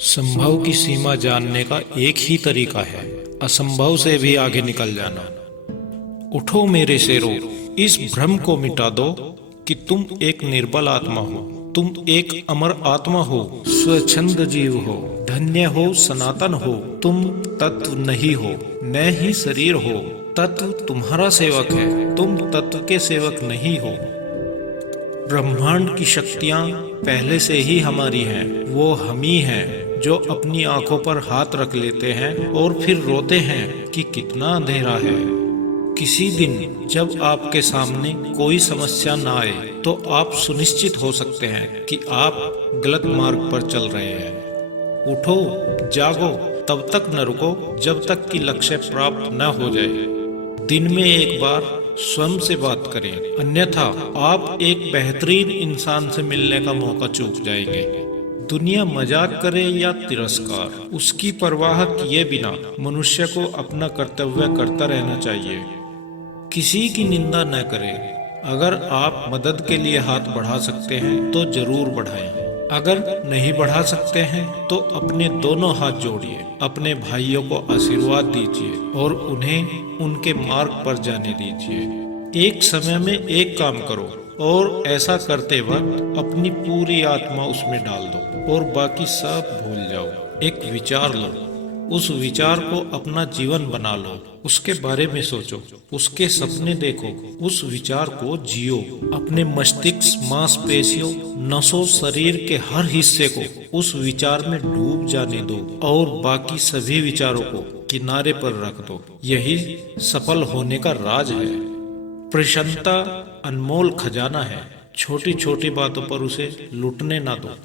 संभव की सीमा जानने का एक ही तरीका है, असंभव से भी आगे निकल जाना। उठो मेरे शेरों, इस भ्रम को मिटा दो कि तुम एक निर्बल आत्मा हो। तुम एक अमर आत्मा हो, स्वच्छंद जीव हो, धन्य हो, सनातन हो। तुम तत्व नहीं हो, न ही शरीर हो। तत्व तुम्हारा सेवक है, तुम तत्व के सेवक नहीं हो। ब्रह्मांड की शक्तियां पहले से ही हमारी हैं। वो हम ही हैं जो अपनी आंखों पर हाथ रख लेते हैं और फिर रोते हैं कि कितना अंधेरा है। किसी दिन जब आपके सामने कोई समस्या ना आए तो आप सुनिश्चित हो सकते हैं कि आप गलत मार्ग पर चल रहे हैं। उठो, जागो, तब तक न रुको जब तक कि लक्ष्य प्राप्त न हो जाए। दिन में एक बार स्वयं से बात करें, अन्यथा आप एक बेहतरीन इंसान से मिलने का मौका चूक जाएंगे। दुनिया मजाक करे या तिरस्कार, उसकी परवाह किए बिना मनुष्य को अपना कर्तव्य करता रहना चाहिए। किसी की निंदा न करें। अगर आप मदद के लिए हाथ बढ़ा सकते हैं तो जरूर बढ़ाएं। अगर नहीं बढ़ा सकते हैं तो अपने दोनों हाथ जोड़िए, अपने भाइयों को आशीर्वाद दीजिए और उन्हें उनके मार्ग पर जाने दीजिए। एक समय में एक काम करो और ऐसा करते वक्त अपनी पूरी आत्मा उसमें डाल दो और बाकी सब भूल जाओ। एक विचार लो, उस विचार को अपना जीवन बना लो, उसके बारे में सोचो, उसके सपने देखो, उस विचार को जियो। अपने मस्तिष्क, मांसपेशियों, नसों, शरीर के हर हिस्से को उस विचार में डूब जाने दो और बाकी सभी विचारों को किनारे पर रख दो। यही सफल होने का राज है। प्रसन्नता अनमोल खजाना है। छोटी छोटी बातों पर उसे लूटने ना दो।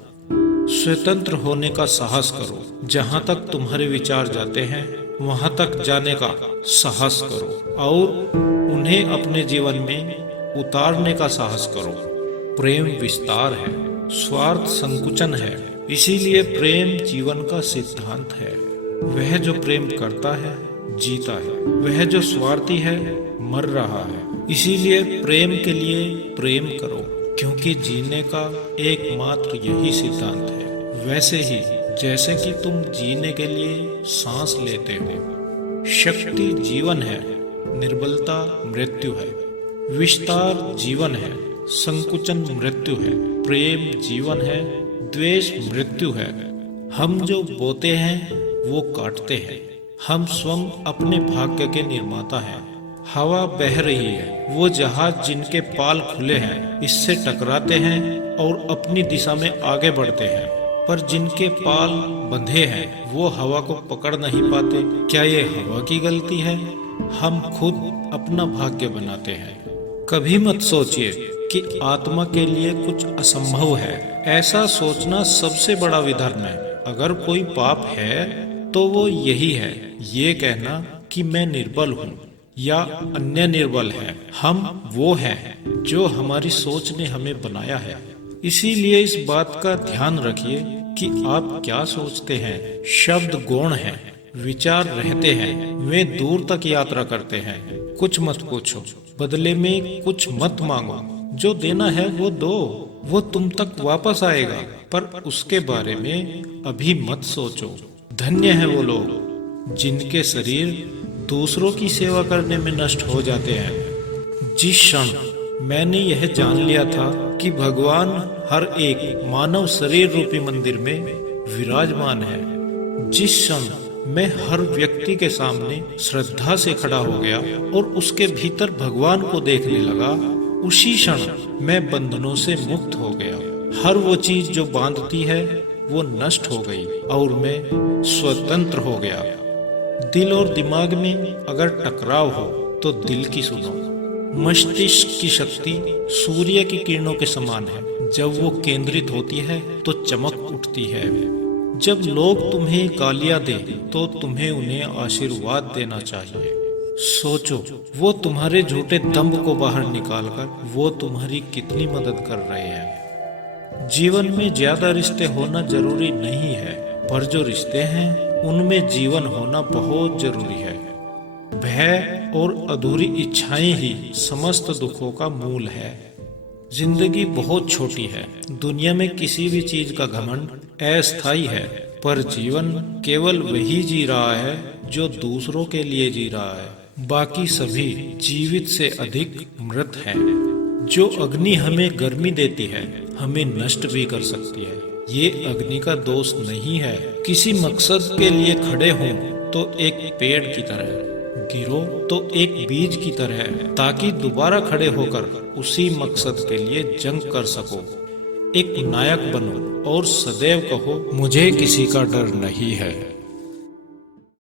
स्वतंत्र होने का साहस करो। जहां तक तुम्हारे विचार जाते हैं वहां तक जाने का साहस करो और उन्हें अपने जीवन में उतारने का साहस करो। प्रेम विस्तार है, स्वार्थ संकुचन है। इसीलिए प्रेम जीवन का सिद्धांत है। वह जो प्रेम करता है जीता है, वह जो स्वार्थी है मर रहा है। इसीलिए प्रेम के लिए प्रेम करो, क्योंकि जीने का एकमात्र यही सिद्धांत है। वैसे ही जैसे कि तुम जीने के लिए सांस लेते हो। शक्ति जीवन है, निर्बलता मृत्यु है। विस्तार जीवन है, संकुचन मृत्यु है। प्रेम जीवन है, द्वेष मृत्यु है। हम जो बोते हैं वो काटते हैं। हम स्वयं अपने भाग्य के निर्माता हैं। हवा बह रही है, वो जहाज जिनके पाल खुले हैं इससे टकराते हैं और अपनी दिशा में आगे बढ़ते हैं, पर जिनके पाल बंधे हैं वो हवा को पकड़ नहीं पाते। क्या ये हवा की गलती है? हम खुद अपना भाग्य बनाते हैं। कभी मत सोचिए कि आत्मा के लिए कुछ असंभव है। ऐसा सोचना सबसे बड़ा विधर्म है। अगर कोई पाप है तो वो यही है, ये कहना कि मैं निर्बल हूँ या अन्य निर्बल है। हम वो हैं जो हमारी सोच ने हमें बनाया है। इसीलिए इस बात का ध्यान रखिए कि आप क्या सोचते हैं। शब्द गौण हैं, विचार रहते हैं, वे दूर तक यात्रा करते हैं। कुछ मत पूछो, बदले में कुछ मत मांगो। जो देना है वो दो, वो तुम तक वापस आएगा, पर उसके बारे में अभी मत सोचो। धन्य है वो लोग जिनके शरीर दूसरों की सेवा करने में नष्ट हो जाते हैं। जिस क्षण मैंने यह जान लिया था कि भगवान हर एक मानव शरीर रूपी मंदिर में विराजमान है, जिस क्षण मैं हर व्यक्ति के सामने श्रद्धा से खड़ा हो गया और उसके भीतर भगवान को देखने लगा, उसी क्षण मैं बंधनों से मुक्त हो गया। हर वो चीज जो बांधती है वो नष्ट हो गई और मैं स्वतंत्र हो गया। दिल और दिमाग में अगर टकराव हो तो दिल की सुनो। मस्तिष्क की शक्ति सूर्य की किरणों के समान है। जब वो केंद्रित होती है तो चमक उठती है। जब लोग तुम्हें गालियां दें तो तुम्हें उन्हें आशीर्वाद देना चाहिए। सोचो, वो तुम्हारे झूठे दंभ को बाहर निकालकर वो तुम्हारी कितनी मदद कर रहे हैं। जीवन में ज्यादा रिश्ते होना जरूरी नहीं है, पर जो रिश्ते हैं उनमें जीवन होना बहुत जरूरी है। भय और अधूरी इच्छाएं ही समस्त दुखों का मूल है। जिंदगी बहुत छोटी है। दुनिया में किसी भी चीज का घमंड अस्थायी है। पर जीवन केवल वही जी रहा है जो दूसरों के लिए जी रहा है। बाकी सभी जीवित से अधिक मृत हैं। जो अग्नि हमें गर्मी देती है, हमें नष्ट भी कर सकती है। ये अग्नि का दोष नहीं है। किसी मकसद के लिए खड़े हों तो एक पेड़ की तरह, गिरो तो एक बीज की तरह, ताकि दोबारा खड़े होकर उसी मकसद के लिए जंग कर सको। एक नायक बनो और सदैव कहो, मुझे किसी का डर नहीं है।